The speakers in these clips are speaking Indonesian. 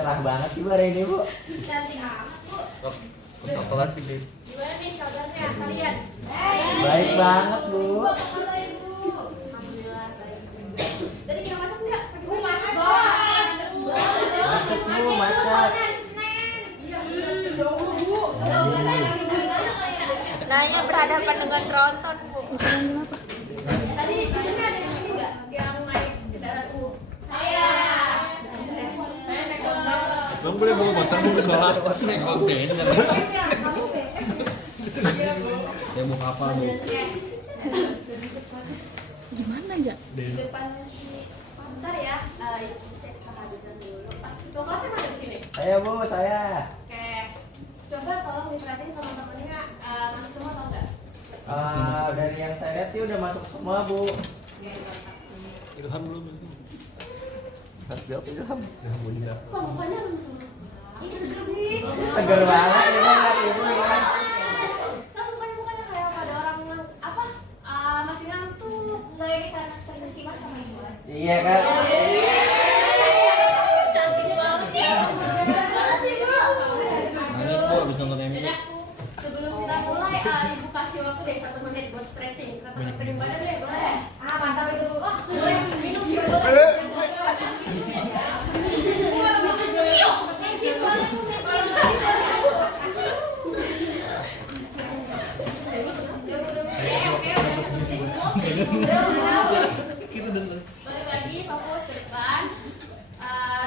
cerah banget sih hari ini, Bu. Cantik amat, Bu. Untuk kelas gede. Gimana nih kabarnya kalian? Baik banget, Bu. Apa kabar, Bu? Alhamdulillah baik. Tadi kita macet enggak? Bu macet banget. Macet, Bu, macet. Nanya berhadapan dengan tronton, Bu. Tadi di sini ada yang ini enggak? Yang naik kendaraan umum? Saya naik motor. Bang boleh bawa motor Bu ke sekolah? Naik kontainer. Ya mau kapal Bu. Gimana ya? Di depannya si Pantar ya. Cek kehadiran dulu. Ketua kelasnya mana di sini? Saya, Bu, saya. Oke. Coba tolong diperhatiin teman-temannya masuk semua atau enggak? Dari yang saya lihat sih udah masuk semua, Bu. Ilham belum. Harus jawab Ilham. Alhamdulillah. Kok mukanya lemes-lemes? Ini seger sih. Seger banget ini lihat Ibu ya. Kan mukanya kayak pada orang yang apa? Masih ngantuk. Enggak ini karena terkesima sama ibu. Iya kan? Cantik banget sih. Nangis Bu habis nonton MU. Jadi sebelum kita mulai, ibu kasih waktu deh 1 menit buat stretching. Kita tekan badan deh, boleh? Mantap itu Bu. Oh, boleh minum juga boleh. Balik lagi, fokus ke depan.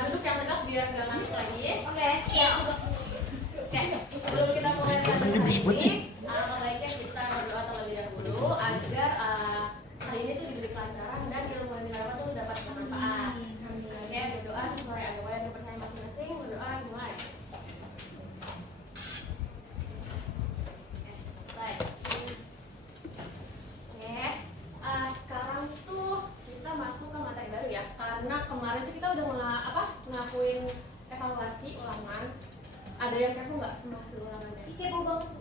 Duduk yang tegak biar nggak masuk lagi. Oke, siap. Oke, sebelum kita mulai pelajaran ini, baiknya kita berdoa terlebih dahulu agar hari ini tuh diberi kelancaran dan ilmu yang didapat tuh dapat bermanfaat. Oke, berdoa sesuai agama dan kepercayaan masing-masing. Berdoa mulai. Selesai. Oke, sekarang tuh kita masuk ke materi baru ya. Karena kemarin tuh kita udah ngelakuin evaluasi ulangan. Ada yang kepo nggak sama hasil ulangannya? Kepo banget, Bu.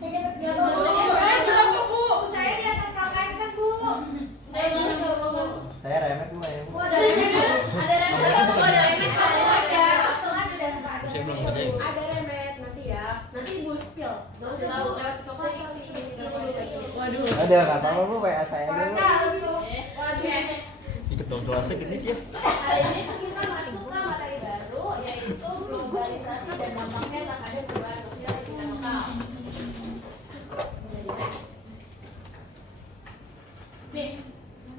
Saya dapat berapa, Bu? Saya berapa, Bu? Saya di atas KKN kan, Bu. Saya remet, Bu, ya, Bu. Bu, ada remet. Ada remet, Bu. Ada remet. Langsung aja dan nggak ada. Saya belum ngerjain. Ada remet nanti ya. Nanti Ibu spill. Masih tahu lewat ketua kelas langsung kita tulis lagi. Waduh. Ada nggak apa-apa, Bu, WA saya dulu. Kurang tahu, Bu. Waduh. Ikut dong kelasnya gede ya. Hari ini tuh kita masuk ke materi baru yaitu globalisasi dan dampaknya terhadap perubahan sosial di tingkat lokal. Jadi next. Nih,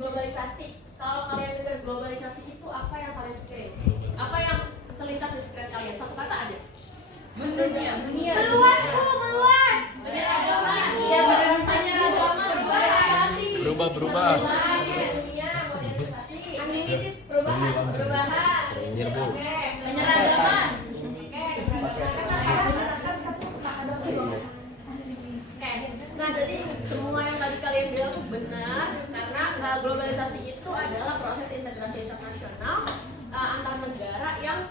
globalisasi. Kalau kalian dengar globalisasi itu apa yang kalian pikirin? Apa yang terlintas di pikiran kalian? Satu kata aja. Dunia. Meluas, Bu, meluas. Penyeragaman. Iya, penyeragaman. Globalisasi. Berubah. Dunia, modernisasi. Administratif, Perubahan. Iya, Bu. Oke, penyeragaman. Oke, nah jadi semua yang tadi kalian bilang tuh benar karena globalisasi itu adalah proses integrasi internasional antar negara yang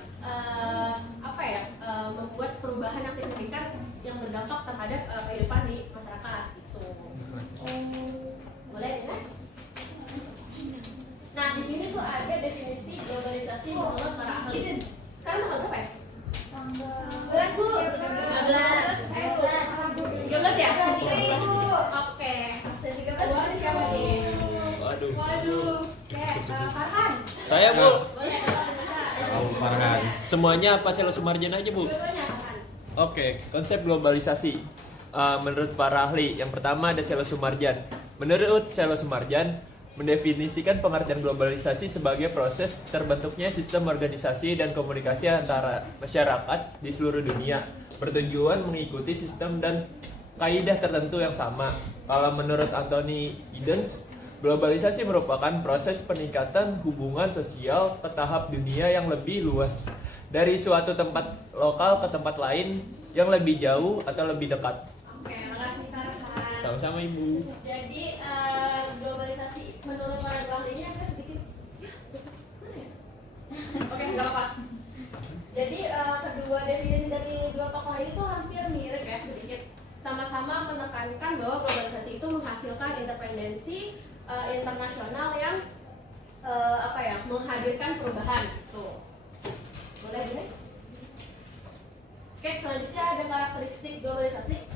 membuat perubahan yang signifikan yang berdampak terhadap kehidupan di masyarakat itu. Boleh next? Nah di sini tuh ada definisi globalisasi menurut para ahli. Sekarang tanggal berapa ya? 11, Bu. 13 ya? Ibu. Oke, absen 13 itu siapa nih? Waduh. Oke, Farhan. Saya Bu. Boleh kalau bisa. Oh, Farhan. Semuanya apa Selo Sumarjan aja Bu? Dua-duanya Farhan. Oke, konsep globalisasi. Menurut para ahli, yang pertama ada Selo Sumarjan. Menurut Selo Sumarjan, mendefinisikan pengertian globalisasi sebagai proses terbentuknya sistem organisasi dan komunikasi antara masyarakat di seluruh dunia bertujuan mengikuti sistem dan kaidah tertentu yang sama. Kalau menurut Anthony Giddens, globalisasi merupakan proses peningkatan hubungan sosial ke tahap dunia yang lebih luas dari suatu tempat lokal ke tempat lain yang lebih jauh atau lebih dekat. Oke, makasih Farhan. Sama-sama Ibu. Jadi globalisasi menurut para ahli ini agak sedikit mana ya? Oke, nggak apa-apa. Jadi kedua definisi dari dua tokoh ini tuh hampir mirip ya sedikit. Sama-sama menekankan bahwa globalisasi itu menghasilkan independensi internasional yang menghadirkan perubahan. Tuh, boleh next? Oke, selanjutnya ada karakteristik globalisasi.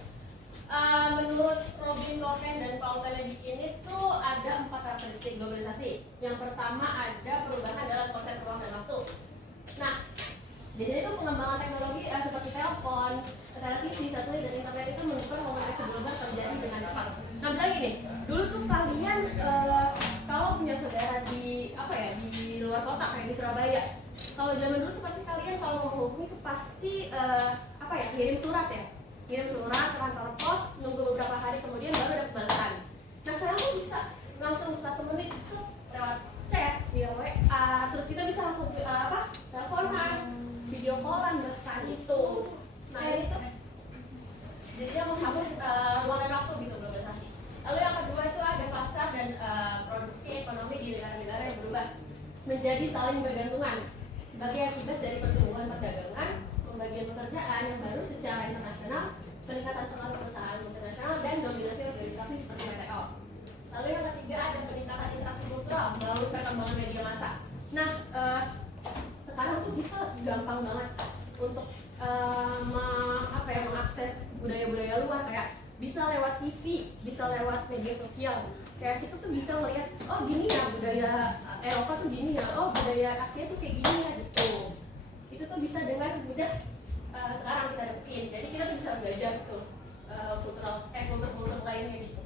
Menurut Robin Cohen dan Paul Benedict itu ada 4 karakteristik globalisasi. Yang pertama ada perubahan dalam konsep ruang dan waktu. Nah, di sini tuh pengembangan teknologi seperti telepon, televisi, satelit, dan internet itu mengubah komunikasi global terjadi dengan cepat. Nah, misalnya gini, dulu tuh kalian kalau punya saudara di di luar kota kayak di Surabaya, kalau zaman dulu tuh pasti kalian kalau mau menghubungi itu pasti kirim surat ya, kirim surat ke kantor pos, nunggu beberapa hari kemudian baru ada balasan. Nah, sekarang tuh bisa langsung 1 menit lewat chat via WA, terus kita bisa langsung teleponan, video callan bahkan itu. Nah, ini tuh jadi menghapus ruang dan waktu gitu globalisasi. Lalu yang kedua itu ada pasar dan produksi ekonomi di negara-negara yang berubah menjadi saling bergantungan sebagai akibat dari pertumbuhan perdagangan, pembagian pekerjaan yang baru secara internasional, peningkatan pengaruh perusahaan internasional, dan dominasi organisasi seperti WTO. Lalu yang ketiga ada peningkatan interaksi kultural melalui perkembangan media massa. Nah, sekarang tuh kita gampang banget untuk mengakses budaya-budaya luar, kayak bisa lewat TV, bisa lewat media sosial. Kayak kita tuh bisa melihat, oh gini ya budaya Eropa tuh gini ya, oh budaya Asia tuh kayak gini ya gitu. Itu tuh bisa dengan mudah sekarang kita dapetin. Jadi kita tuh bisa belajar tuh kultur lainnya gitu.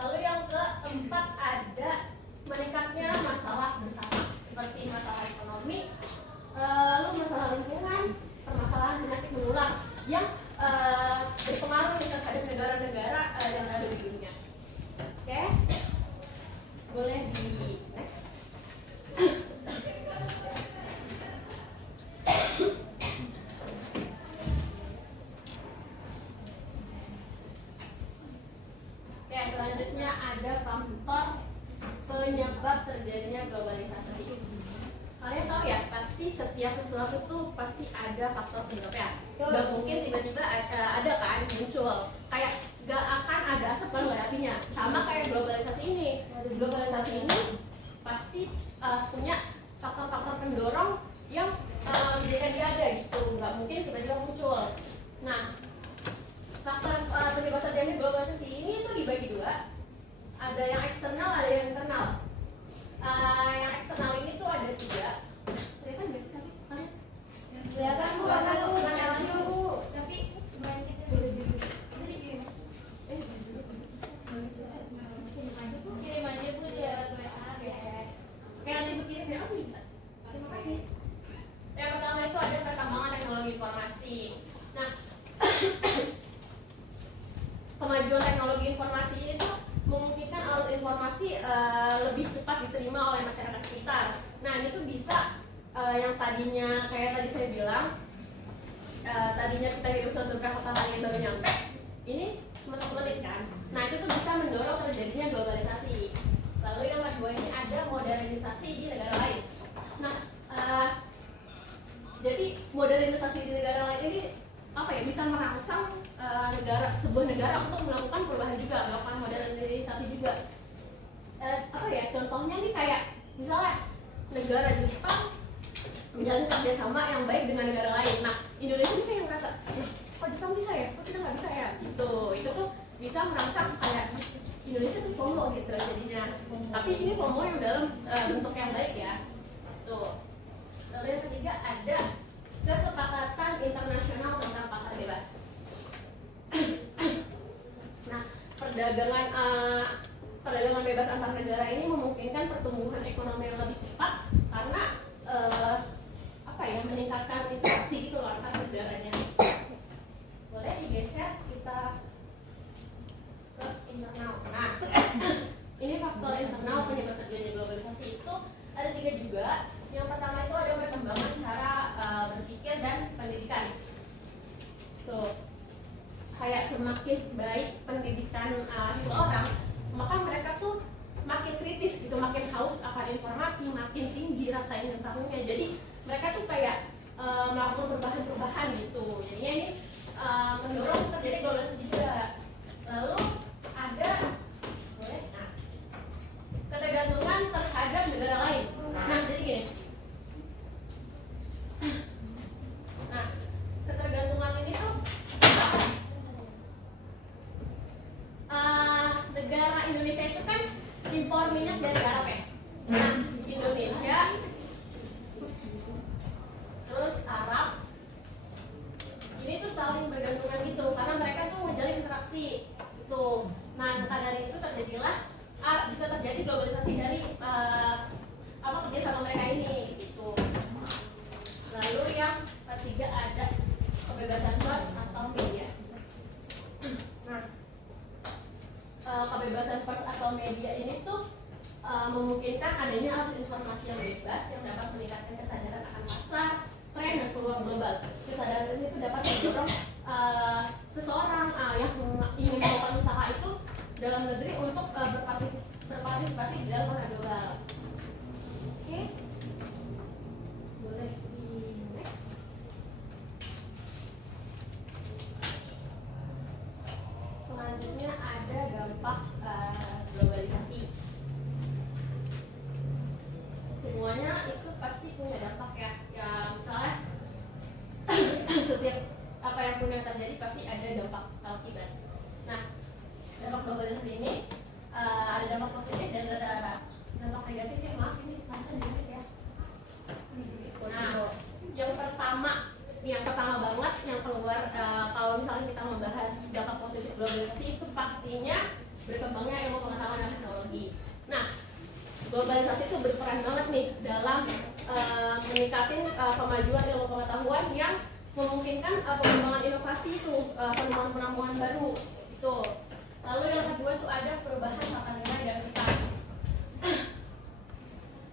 Lalu yang keempat ada meningkatnya masalah bersama seperti masalah ekonomi, lalu masalah lingkungan, permasalahan penyakit menular yang berpengaruh terhadap negara-negara yang ada di dunia. Oke, boleh di next. Oke, selanjutnya ada faktor penyebab terjadinya globalisasi. Kalian tahu ya, pasti setiap sesuatu tuh pasti ada faktor penyebabnya. Gak mungkin tiba-tiba ada kan muncul. Kayak gak akan ada asap kalau gak ada apinya. Sama kayak globalisasi ini. Globalisasi ini pasti punya faktor-faktor pendorong yang menjadikan dia ada gitu. Gak mungkin tiba-tiba muncul. Nah, faktor penyebab terjadinya globalisasi ini tuh dibagi 2. Ada yang eksternal, ada yang internal. Yang eksternal ini tuh ada 3. Kelihatan nggak sih kalian? Kelihatan bu, tapi kemarin kita itu dikirim. Kirim aja bu di WA. Kayak nanti berkirim ya, bisa. Terima kasih. Yang pertama itu ada perkembangan teknologi informasi. Nah, kemajuan teknologi informasi ini tuh memungkinkan alur informasi lebih cepat diterima oleh masyarakat sekitar. Nah, ini tuh bisa yang tadinya kayak tadi saya bilang, tadinya kita hidup beberapa kali yang baru nyampe, ini cuma 1 menit kan. Nah, itu tuh bisa mendorong terjadinya globalisasi. Lalu yang kedua ini ada modernisasi di negara lain. Nah, jadi modernisasi di negara lain ini bisa merangsang sebuah negara untuk melakukan perubahan juga, melakukan modernisasi juga. Contohnya nih kayak misalnya negara Jepang menjalin kerjasama yang baik dengan negara lain. Nah, Indonesia ini kayak ngerasa, kok Jepang bisa ya, kok kita nggak bisa ya, gitu. Itu tuh bisa merangsang kayak Indonesia tuh FOMO gitu jadinya. Tapi ini FOMO yang dalam bentuk yang baik ya. Tuh. Lalu yang ketiga ada kesepakatan internasional tentang pasar bebas. Nah, perdagangan bebas antar negara ini memungkinkan pertumbuhan ekonomi yang lebih cepat karena meningkatkan interaksi gitu antar negaranya. Boleh digeser kita ke internal. Nah, ini faktor internal penyebab terjadinya globalisasi itu ada 3 juga. Yang pertama itu ada perkembangan cara berpikir dan pendidikan. Tuh, kayak semakin baik pendidikan seseorang, maka mereka tuh makin kritis gitu, makin haus akan informasi, makin tinggi rasa ingin tahunya. Jadi mereka tuh kayak melakukan perubahan-perubahan gitu. Jadinya ini mendorong terjadi globalisasi juga. Lalu ada ketergantungan terhadap negara lain. Nah, jadi gini. Nah, ketergantungan yang ketiga ada kebebasan pers atau media. Nah, kebebasan pers atau media ini tuh memungkinkan adanya arus informasi yang bebas yang dapat meningkatkan kesadaran akan masa, tren dan peluang global. Kesadaran ini tuh dapat mendorong seseorang yang ingin melakukan usaha itu dalam negeri untuk berpartisipasi di dalam pasar global. Oke, boleh di next. Selanjutnya ada dampak globalisasi. Semuanya itu pasti punya dampak ya. Ya misalnya setiap apa yang punya terjadi pasti ada dampak akibat. Nah, dampak globalisasi ini ada dampak positif dan ada dampak negatif ya. Maaf ini masa dikit ya. Nah, yang pertama banget yang keluar kalau misalnya kita membahas dampak positif globalisasi itu pastinya berkembangnya ilmu pengetahuan dan teknologi. Nah, globalisasi itu berperan banget nih dalam meningkatin kemajuan ilmu pengetahuan yang memungkinkan pengembangan inovasi itu, penemuan-penemuan baru itu. Lalu yang kedua itu ada perubahan tata nilai dan sikap.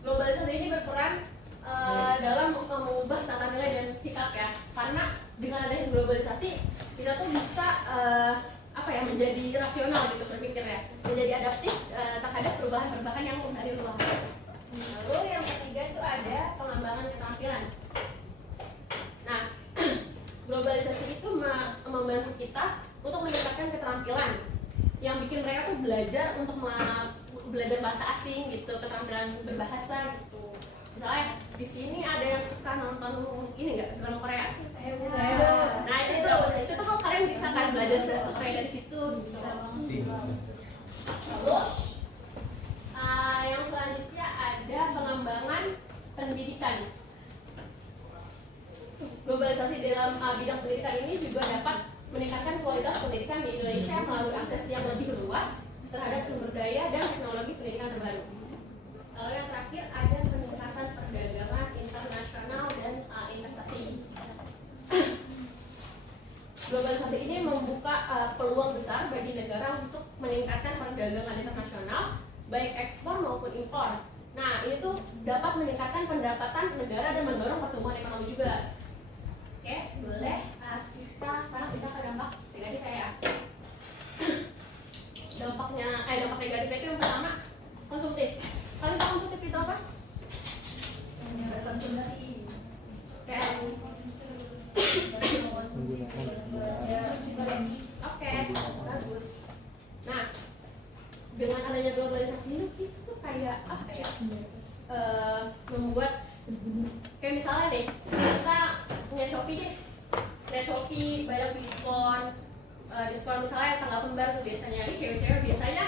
Globalisasi ini berperan dalam mengubah tata nilai dan sikap ya, karena dengan adanya globalisasi kita tuh bisa menjadi rasional gitu berpikirnya, menjadi adaptif terhadap perubahan-perubahan yang dari luar. Lalu yang ketiga itu ada pengembangan keterampilan. Nah, globalisasi itu membantu kita untuk meningkatkan keterampilan yang bikin mereka tuh belajar untuk belajar bahasa asing gitu, keterampilan berbahasa gitu. Misalnya di sini ada yang suka nonton ini nggak, drama Korea? Nah itu tuh kok kalian bisa kan belajar bahasa Korea dari situ gitu. Lalu yang selanjutnya ada pengembangan pendidikan. Globalisasi dalam bidang pendidikan ini juga dapat meningkatkan kualitas pendidikan di Indonesia melalui akses yang lebih luas terhadap sumber daya dan teknologi pendidikan terbaru. Lalu yang terakhir ada peningkatan perdagangan internasional dan investasi. Globalisasi ini membuka peluang besar bagi negara untuk meningkatkan perdagangan internasional, baik ekspor maupun impor. Nah, ini tuh dapat meningkatkan pendapatan negara dan mendorong pertumbuhan ekonomi juga. Oke, boleh sekarang kita ke dampak negatif ya. Dampak negatifnya itu yang pertama konsumtif. Kalian tahu konsumtif itu apa? Yang berkonsumsi. Kayak oke, bagus. Nah, dengan adanya globalisasi ini kita tuh kayak apa ya? Membuat kayak misalnya nih, kita punya Shopee deh. Punya Shopee, banyak diskon misalnya tanggal kembar tuh biasanya. Ini cewek-cewek biasanya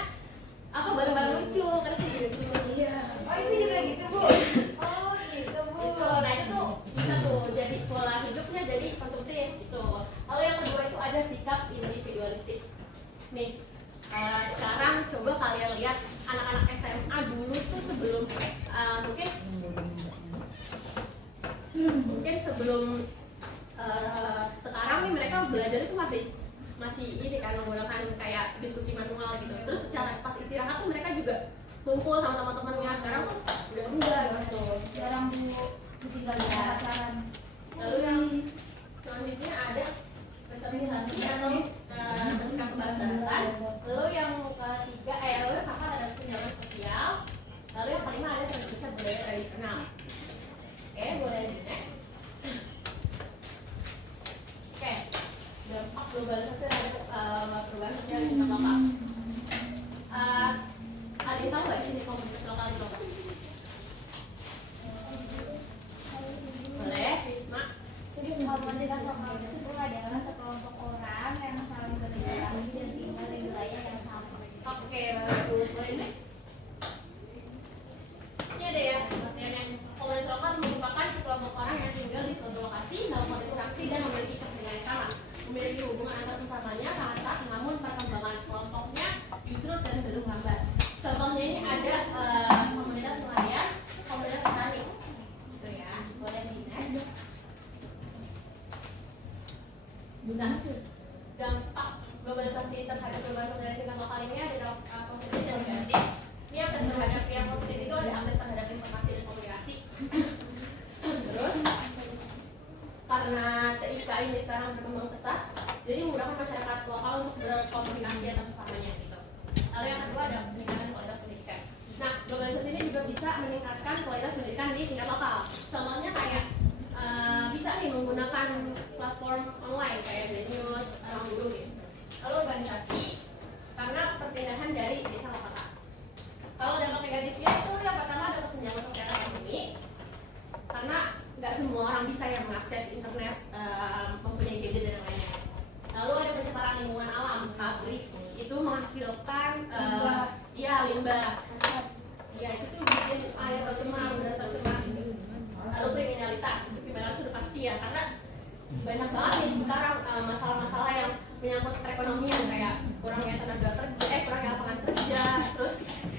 apa barang-barang lucu kan sih gitu. Iya. Oh, itu juga gitu, Bu. Oh, gitu, Bu. Gitu. Nah, itu tuh bisa tuh jadi pola hidupnya jadi konsumtif gitu. Lalu yang kedua itu ada sikap individualistik. Nih, sekarang coba kalian lihat anak-anak SMA dulu tuh sebelum mungkin sebelum sekarang nih mereka belajar itu masih ini kan menggunakan kayak diskusi manual gitu. Terus secara pas istirahat tuh mereka juga kumpul sama teman-temannya. Sekarang tuh udah enggak gitu. Jarang tinggal di pacaran. Lalu yang selanjutnya ada personalisasi atau bersikap kebarat-baratan. Lalu yang ketiga lalu yang keempat ada kesenjangan sosial. Lalu yang kelima ada tradisi budaya tradisional. Oke, boleh di next. Oke, dampak globalisasi ada perubahan sosial di lokal. Ada yang tahu nggak sini komunitas lokal itu apa? Boleh, Risma. Jadi komunitas lokal itu adalah sekelompok orang yang saling berinteraksi dan tinggal di wilayah yang sama. Oke, bagus. Boleh next. Ini ada ya, yang komunitas lokal merupakan sekelompok orang yang tinggal di suatu lokasi dalam konteks dan memiliki kepentingan yang sama, memiliki hubungan antar sesama Nah, dampak globalisasi terhadap perubahan sosial tingkat lokal ini ada positif dan negatif. Ini akses terhadap yang positif itu ada akses terhadap informasi dan komunikasi. Terus karena TIK ini sekarang berkembang pesat, jadi memudahkan masyarakat lokal untuk berkomunikasi antar sesamanya gitu. Lalu yang kedua ada peningkatan kualitas pendidikan. Nah, globalisasi ini juga bisa meningkatkan kualitas pendidikan di tingkat lokal. Contohnya kayak bisa nih menggunakan platform online kayak Zenius, Ruang Guru gitu. Lalu urbanisasi karena perpindahan dari desa ke kota. Kalau dampak negatifnya itu yang pertama ada kesenjangan sosial ekonomi karena nggak semua orang bisa yang mengakses internet, mempunyai gadget dan lainnya. Lalu ada pencemaran lingkungan alam, pabrik itu menghasilkan limbah. Ya itu tuh bikin air tercemar, udara tercemar. Lalu kriminalitas sudah pasti ya karena banyak banget nih sekarang masalah-masalah yang menyangkut perekonomian kayak kurangnya tenaga kerja, kurangnya lapangan kerja, terus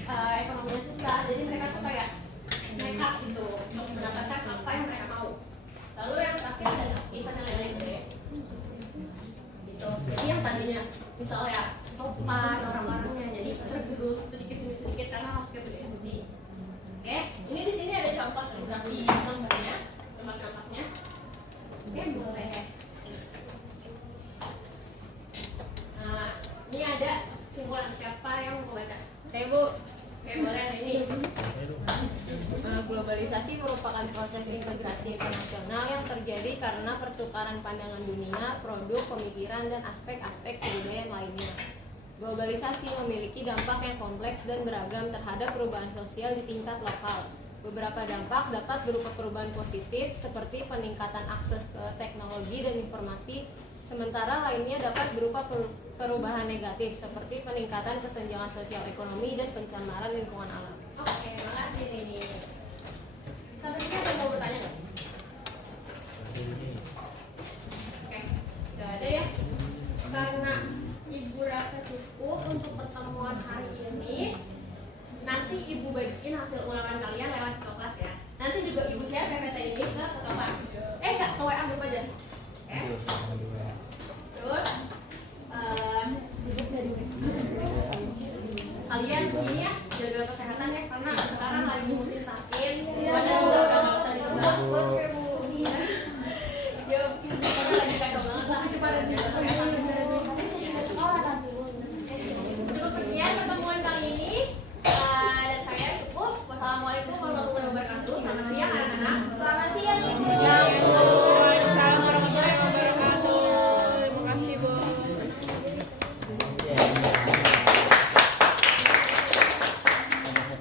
ekonominya susah, jadi mereka tuh kayak nekat gitu untuk mendapatkan apa yang mereka mau. Lalu yang terakhir ada misalnya yang gede gitu. Jadi yang tadinya misalnya sopan orang-orangnya jadi tergerus sedikit demi sedikit karena harus ke BMC. Oke, ini di sini ada contoh ilustrasi gambarnya, dampak-dampaknya. Oke, boleh. Nah, ini ada simpulan siapa yang mau baca? Saya Bu. Oke, boleh ini. Globalisasi merupakan proses integrasi internasional yang terjadi karena pertukaran pandangan dunia, produk, pemikiran, dan aspek-aspek kebudayaan lainnya. Globalisasi memiliki dampak yang kompleks dan beragam terhadap perubahan sosial di tingkat lokal. Beberapa dampak dapat berupa perubahan positif seperti peningkatan akses ke teknologi dan informasi, sementara lainnya dapat berupa perubahan negatif seperti peningkatan kesenjangan sosial ekonomi dan pencemaran lingkungan alam. Oke, makasih Rini. Sampai sini ada yang mau bertanya nggak? Oke, nggak ada ya? Karena Ibu rasa cukup untuk pertemuan hari ini. Nanti Ibu bagiin hasil ulangan kalian lewat kelas ya. Nanti juga Ibu share PPT ini ke kelas. Enggak, ke WA grup aja. Oke?